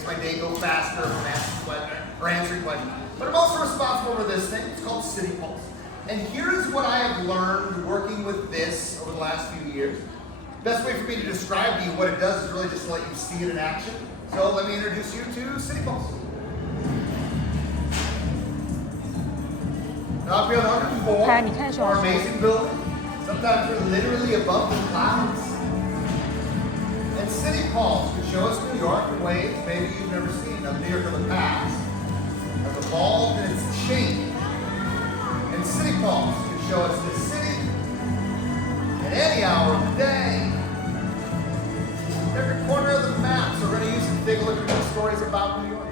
makes my day go faster for answering questions. But I'm also responsible for this thing. It's called City Pulse. And here's what I have learned working with this over the last few years. Best way for me to describe to you what it does is really just to let you see it in action. So let me introduce you to City Pulse. Now up here on 104, our amazing building. Sometimes we're literally above the clouds. And City Pulse can show us New York in ways maybe you've never seen. Now, New York of the past has evolved and it's changed. And City Pulse can show us the city at any hour of the day. Every corner of the map, so we're going to use it to take a look at more stories about New York.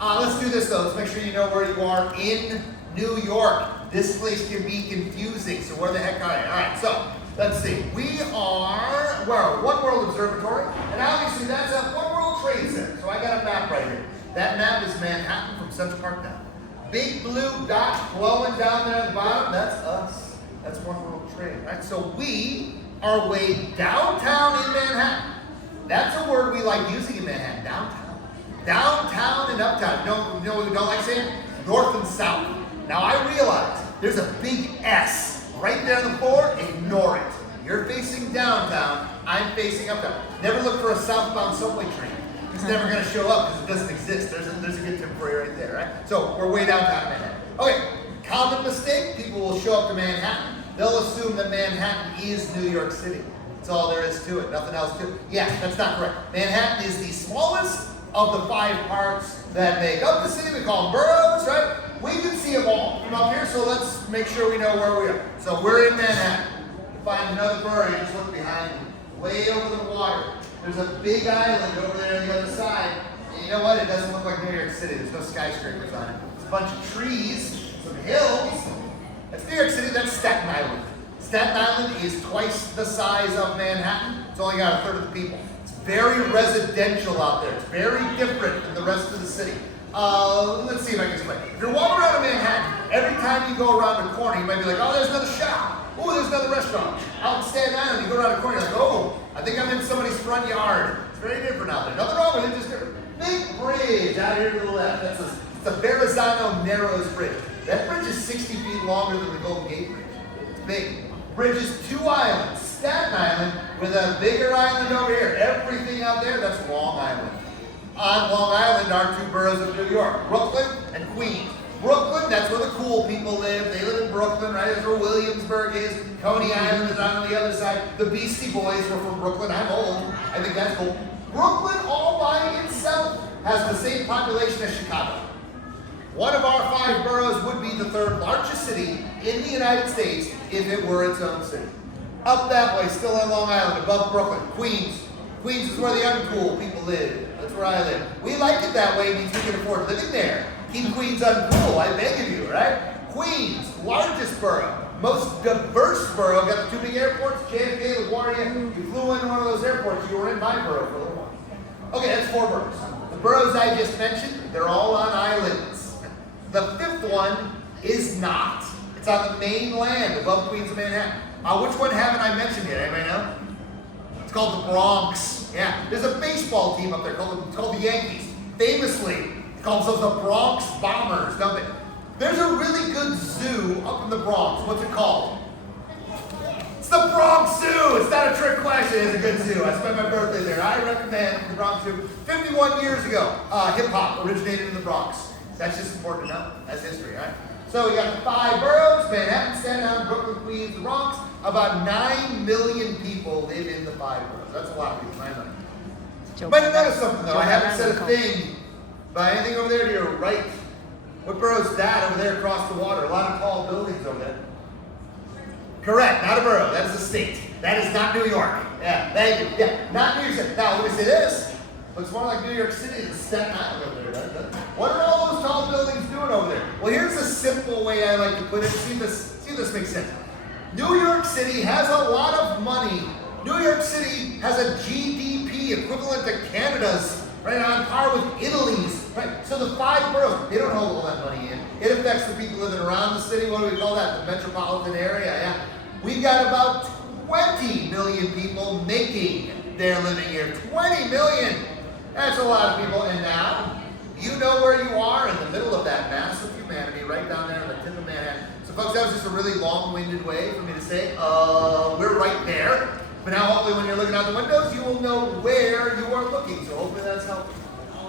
Let's do this though. Let's make sure you know where you are in New York. This place can be confusing, so where the heck are you? All right, so let's see. We are, One World Observatory, and obviously that's a One World Trade Center. So I got a map right here. That map is Manhattan from Central Park down. Big blue dot glowing down there at the bottom, that's us. That's One World Trade, right? So we are way downtown in Manhattan. That's a word we like using in Manhattan, downtown. Downtown and uptown. You know what we don't like saying? North and south. Now I realize there's a big S right there on the board. Ignore it. You're facing downtown. I'm facing uptown. Never look for a southbound subway train. It's never going to show up because it doesn't exist. There's a good tip for you right there, right? So we're way downtown Manhattan. Okay, common mistake. People will show up to Manhattan. They'll assume that Manhattan is New York City. That's all there is to it. Nothing else to it. Yeah, that's not correct. Manhattan is the smallest of the 5 parts that make up the city. We call them boroughs, right? We can see them all from up here, so let's make sure we know where we are. So we're in Manhattan. To find another borough, you just look behind you. Way over the water. There's a big island over there on the other side. And you know what? It doesn't look like New York City. There's no skyscrapers on it. It's a bunch of trees, some hills. That's New York City. That's Staten Island. Staten Island is twice the size of Manhattan. It's only got a third of the people. It's very residential out there. It's very different than the rest of the city. Let's see if I can explain. If you're walking around in Manhattan, every time you go around a corner, you might be like, oh, there's another shop. Oh, there's another restaurant. Out in Staten Island, you go around a corner, you're like, oh, I think I'm in somebody's front yard. It's very different out there. Nothing wrong with it, just different. Big bridge out here to the left. It's the Verrazano Narrows Bridge. That bridge is 60 feet longer than the Golden Gate Bridge. It's big. Bridge is 2 islands. Staten Island with a bigger island over here. Everything out there, that's Long Island. On Long Island are 2 boroughs of New York, Brooklyn and Queens. Brooklyn, that's where the cool people live. They live in Brooklyn, right? That's where Williamsburg is. Coney Island is on the other side. The Beastie Boys were from Brooklyn. I'm old. I think that's cool. Brooklyn all by itself has the same population as Chicago. One of our 5 boroughs would be the 3rd largest city in the United States if it were its own city. Up that way, still on Long Island, above Brooklyn, Queens. Queens is where the uncool people live. That's where I live. We like it that way because we can afford living there. Keep Queens uncool, I beg of you, right? Queens, largest borough, most diverse borough. Got the 2 big airports, JFK, LaGuardia. You flew into one of those airports, you were in my borough for a little while. Okay, that's 4 boroughs. The boroughs I just mentioned, they're all on islands. The 5th one is not. It's on the mainland above Queens and Manhattan. Which one haven't I mentioned yet? Anybody know? It's called the Bronx. Yeah, there's a baseball team up there called the Yankees. Famously, call themselves the Bronx Bombers, don't they? There's a really good zoo up in the Bronx. What's it called? It's the Bronx Zoo. It's not a trick question. It's a good zoo. I spent my birthday there. I recommend the Bronx Zoo. 51 years ago, hip-hop originated in the Bronx. That's just important to know. That's history, right? So we got the 5 boroughs, Manhattan, Staten Island, Brooklyn, Queens, the Bronx. About 9 million people live in the 5 boroughs. That's a lot of people, 9 million. You might have noticed something, though. I haven't said a thing about anything over there to your right. What borough is that over there across the water? A lot of tall buildings over there. Correct, not a borough. That is a state. That is not New York. Yeah, thank you. Yeah, not New York City. Now, let me say this. Looks more like New York City than Staten Island over there, doesn't it? What are all those tall buildings doing over there? Well, here's a simple way I like to put it. See if this makes sense. New York City has a lot of money. New York City has a GDP equivalent to Canada's, right, on par with Italy's, right? So the 5 boroughs, they don't hold all that money in. It affects the people living around the city. What do we call that? The metropolitan area, yeah. We've got about 20 million people making their living here. 20 million. That's a lot of people. And now, you know where you are in the middle of that mass of humanity, right down there on the tip of Manhattan. So folks, that was just a really long-winded way for me to say, we're right there. But now hopefully when you're looking out the windows, you will know where you are looking. So hopefully that's helpful.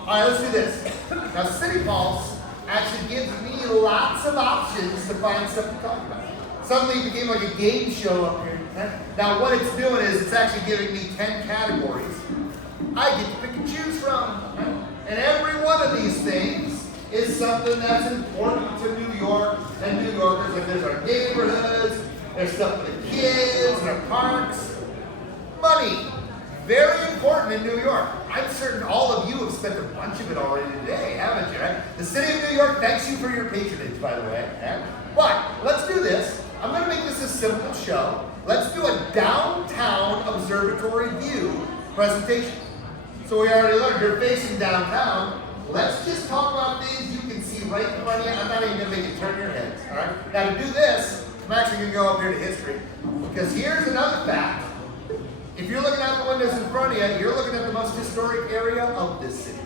All right, let's do this. Now City Pulse actually gives me lots of options to find stuff to talk about. Suddenly it became like a game show up here. Now what it's doing is it's actually giving me 10 categories I get to pick and choose from. And every one of these things is something that's important to New York and New Yorkers. Like there's our neighborhoods, there's stuff for the kids, and our parks. Money, very important in New York. I'm certain all of you have spent a bunch of it already today, haven't you? Right? The city of New York thanks you for your patronage, by the way. But let's do this. I'm going to make this a simple show. Let's do a downtown observatory view presentation. So we already learned you're facing downtown. Let's just talk about things you can see right in front of you. I'm not even going to make you turn your heads. All right. Now to do this, I'm actually going to go up here to history because here's another fact. If you're looking out the windows in front of you, you're looking at the most historic area of this city.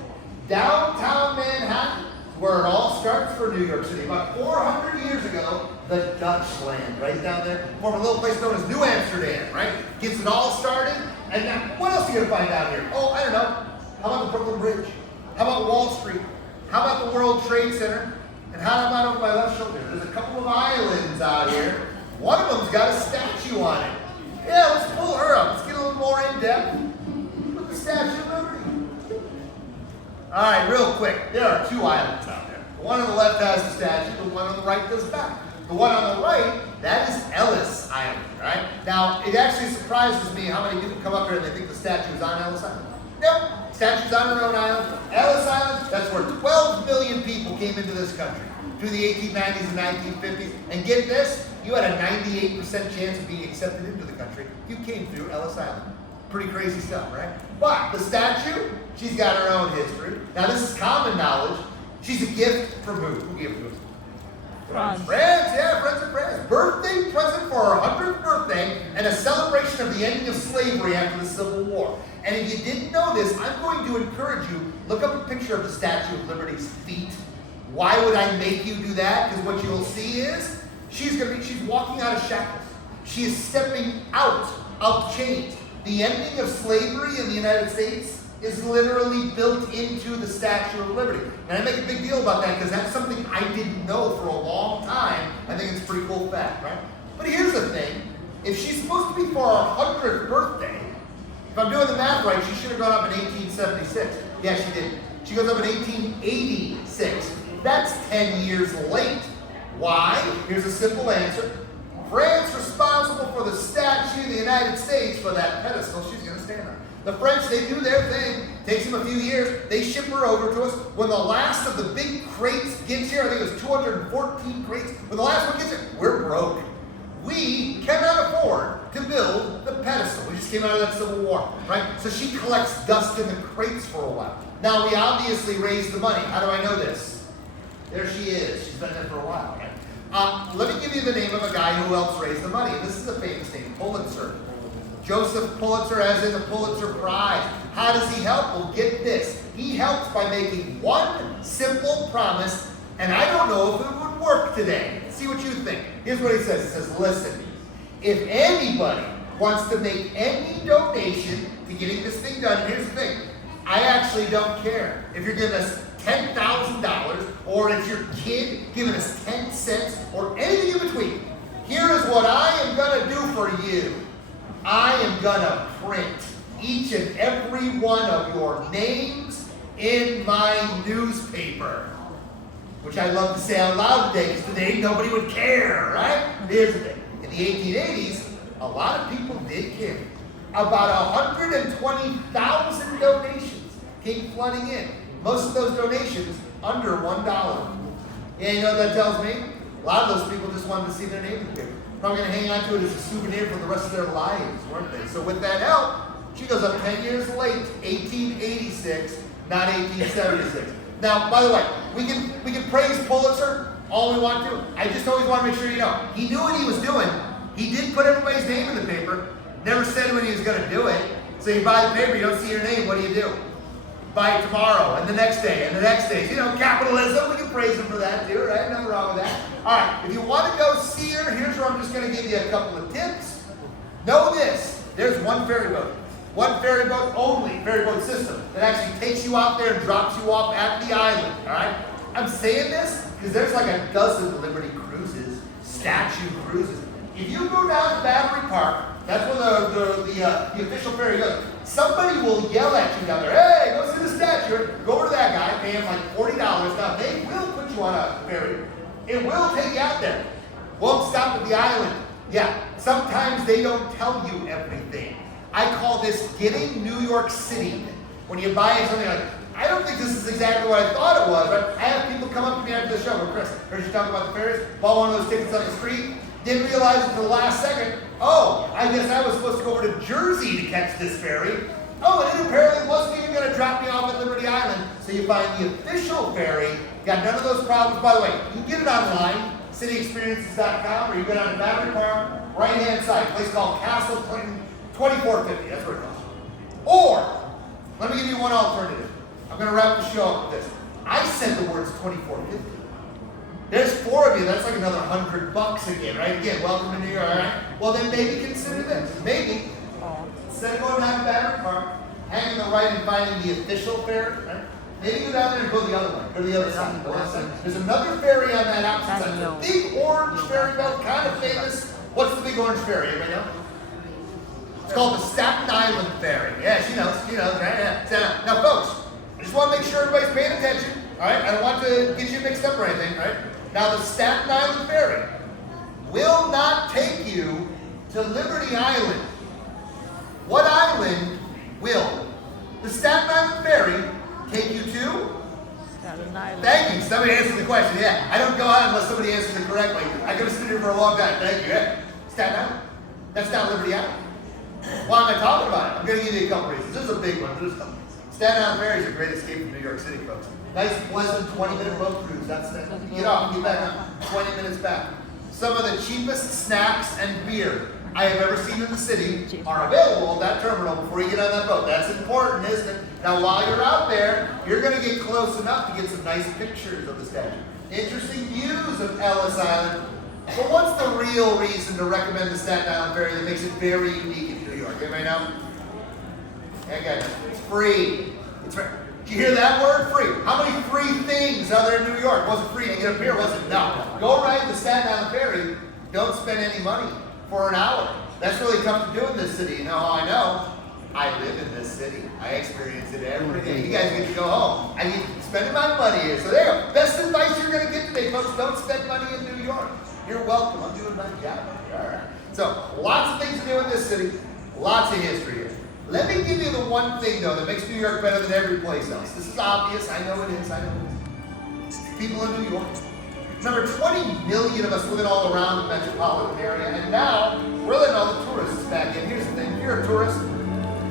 Downtown Manhattan, where it all starts for New York City. About 400 years ago, the Dutch land, right down there, former a little place known as New Amsterdam, right? Gets it all started. And now, what else are you going to find out here? Oh, I don't know. How about the Brooklyn Bridge? How about Wall Street? How about the World Trade Center? And how about over my left shoulder? There's a couple of islands out here. One of them's got a statue on it. Yeah, let's pull her up. Let's get a little more in depth with the Statue of Liberty. All right, real quick. There are two islands out there. The one on the left has the statue. The one on the right does not. The one on the right, that is Ellis Island, right? Now, it actually surprises me how many people come up here and they think the statue is on Ellis Island. Nope, statue's on Rhode Island. Ellis Island, that's where 12 million people came into this country through the 1890s and 1950s. And get this, you had a 98% chance of being accepted into the country if you came through Ellis Island. Pretty crazy stuff, right? But the statue, she's got her own history. Now, this is common knowledge. She's a gift from who? Who gave it to us? France, yeah, friends and France. Birthday present for her 100th birthday and a celebration of the ending of slavery after the Civil War. And if you didn't know this, I'm going to encourage you, look up a picture of the Statue of Liberty's feet. Why would I make you do that? Because what you'll see is she's walking out of shackles. She is stepping out of chains. The ending of slavery in the United States is literally built into the Statue of Liberty. And I make a big deal about that because that's something I didn't know for a long time. I think it's a pretty cool fact, right? But here's the thing. If she's supposed to be for her 100th birthday, if I'm doing the math right, she should have gone up in 1876. Yeah, she did. She goes up in 1886. That's 10 years late. Why? Here's a simple answer. France responsible for the statue of the United States for that pedestal she's going to stand on. The French, they do their thing. Takes them a few years. They ship her over to us. When the last of the big crates gets here, I think it was 214 crates. When the last one gets here, we're broke. We cannot afford to build the pedestal. We just came out of that Civil War, right? So she collects dust in the crates for a while. Now, we obviously raised the money. How do I know this? There she is. She's been there for a while, right? Let me give you the name of a guy who helps raise the money. This is a famous name, Pulitzer. Joseph Pulitzer, as in the Pulitzer Prize. How does he help? Well, get this. He helps by making one simple promise, and I don't know if it would work today. See what you think. Here's what he says. He says, listen, if anybody wants to make any donation to getting this thing done, here's the thing. I actually don't care if you're giving us $10,000 or if your kid giving us 10 cents or anything in between. Here is what I am going to do for you. I am going to print each and every one of your names in my newspaper. Which I love to say out loud today, because today nobody would care, right? Here's the thing. In the 1880s, a lot of people did care. About 120,000 donations came flooding in. Most of those donations under $1. Yeah, you know what that tells me? A lot of those people just wanted to see their name in the paper. Probably going to hang on to it as a souvenir for the rest of their lives, weren't they? So with that help, she goes up 10 years late, 1886, not 1876. Now, by the way, we can praise Pulitzer all we want to. I just always want to make sure you know. He knew what he was doing. He did put everybody's name in the paper. Never said when he was going to do it. So you buy the paper, you don't see your name, what do? by tomorrow, and the next day, and the next day. You know, capitalism, we can praise them for that too, right? Nothing wrong with that. All right, if you want to go see her, here's where I'm just going to give you a couple of tips. Know this, there's one ferry boat. One ferry boat only, ferry boat system, that actually takes you out there and drops you off at the island, all right? I'm saying this because there's like a dozen Liberty cruises, statue cruises. If you go down to Battery Park, that's where the official ferry goes. Somebody will yell at you down there, hey, go see the statue. Go over to that guy, pay him like $40. Now, they will put you on a ferry. It will take you out there. Won't stop at the island. Yeah, sometimes they don't tell you everything. I call this getting New York City. When you buy something like, I don't think this is exactly what I thought it was, right? I have people come up to me after the show, well, Chris, heard you talking about the ferries, bought one of those tickets on the street, didn't realize until the last second, oh, I guess I was supposed to go over to Jersey to catch this ferry. Oh, and it apparently wasn't even going to drop me off at Liberty Island. So you find the official ferry, got none of those problems. By the way, you can get it online, cityexperiences.com, or you go down to Battery Park, right-hand side, a place called Castle Clinton, 2450, that's where it goes. Or, let me give you one alternative. I'm going to wrap the show up with this. I said the words 2450. There's 4 of you, that's like another $100 again, right? Again, welcome to New York, all right? Well, then maybe consider this. Maybe, instead of going down to Battery Park, hanging the right and finding the official ferry, right? Maybe go down there and go the other way. Go to the other side. There's another ferry on that opposite side. The big orange ferry boat, kind of famous. What's the big orange ferry? Anybody know? It's called the Staten Island Ferry. Yeah, she knows, right? Yeah. Now, folks, I just want to make sure everybody's paying attention, all right? I don't want to get you mixed up or anything, right? Now, the Staten Island Ferry will not take you to Liberty Island. What island will the Staten Island Ferry take you to? Staten Island. Thank you. Somebody answered the question. Yeah, I don't go out unless somebody answers it correctly. I could have stood here for a long time. Thank you. Yeah. Staten Island. That's not Liberty Island. Why am I talking about it? I'm going to give you a couple reasons. This is a big one. Staten Island Ferry is a great escape from New York City, folks. Nice, pleasant 20-minute boat cruise. That's it. Get off and get back on. 20 minutes back. Some of the cheapest snacks and beer I have ever seen in the city are available at that terminal before you get on that boat. That's important, isn't it? Now, while you're out there, you're going to get close enough to get some nice pictures of the statue. Interesting views of Ellis Island. But what's the real reason to recommend the Staten Island Ferry that makes it very unique in New York? Anybody know? Okay, it's free. It's free. Did you hear that word? Free. How many free things are there in New York? Was it free to get up here? Was it? No. Go ride the Staten Island Ferry. Don't spend any money for an hour. That's really tough to do in this city. You know how I know? I live in this city. I experience it every day. You guys get to go home. I need to spend my money here. So there you go. Best advice you're going to get today, folks. Don't spend money in New York. You're welcome. I'm doing my job. All right. So lots of things to do in this city. Lots of history here. Let me give you the one thing, though, that makes New York better than every place else. This is obvious. I know it is. I know it is. People in New York. Remember, 20 million of us living all around the metropolitan area, and now we're letting all the tourists back in. Here's the thing. If you're a tourist,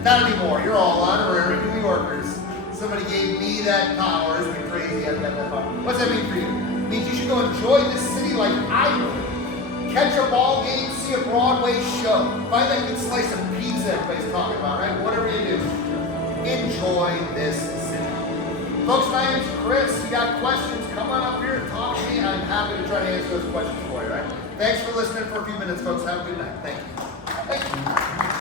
not anymore. You're all honorary New Yorkers. Somebody gave me that power. Isn't it crazy? I've got that power. What's that mean for you? It means you should go enjoy this city like I would. Catch a ball game, see a Broadway show. Find that good slice of pizza everybody's talking about, right? Whatever you do, enjoy this city. Folks, my name's Chris. You got questions, come on up here and talk to me, and I'm happy to try to answer those questions for you, right? Thanks for listening for a few minutes, folks. Have a good night. Thank you. Thank you.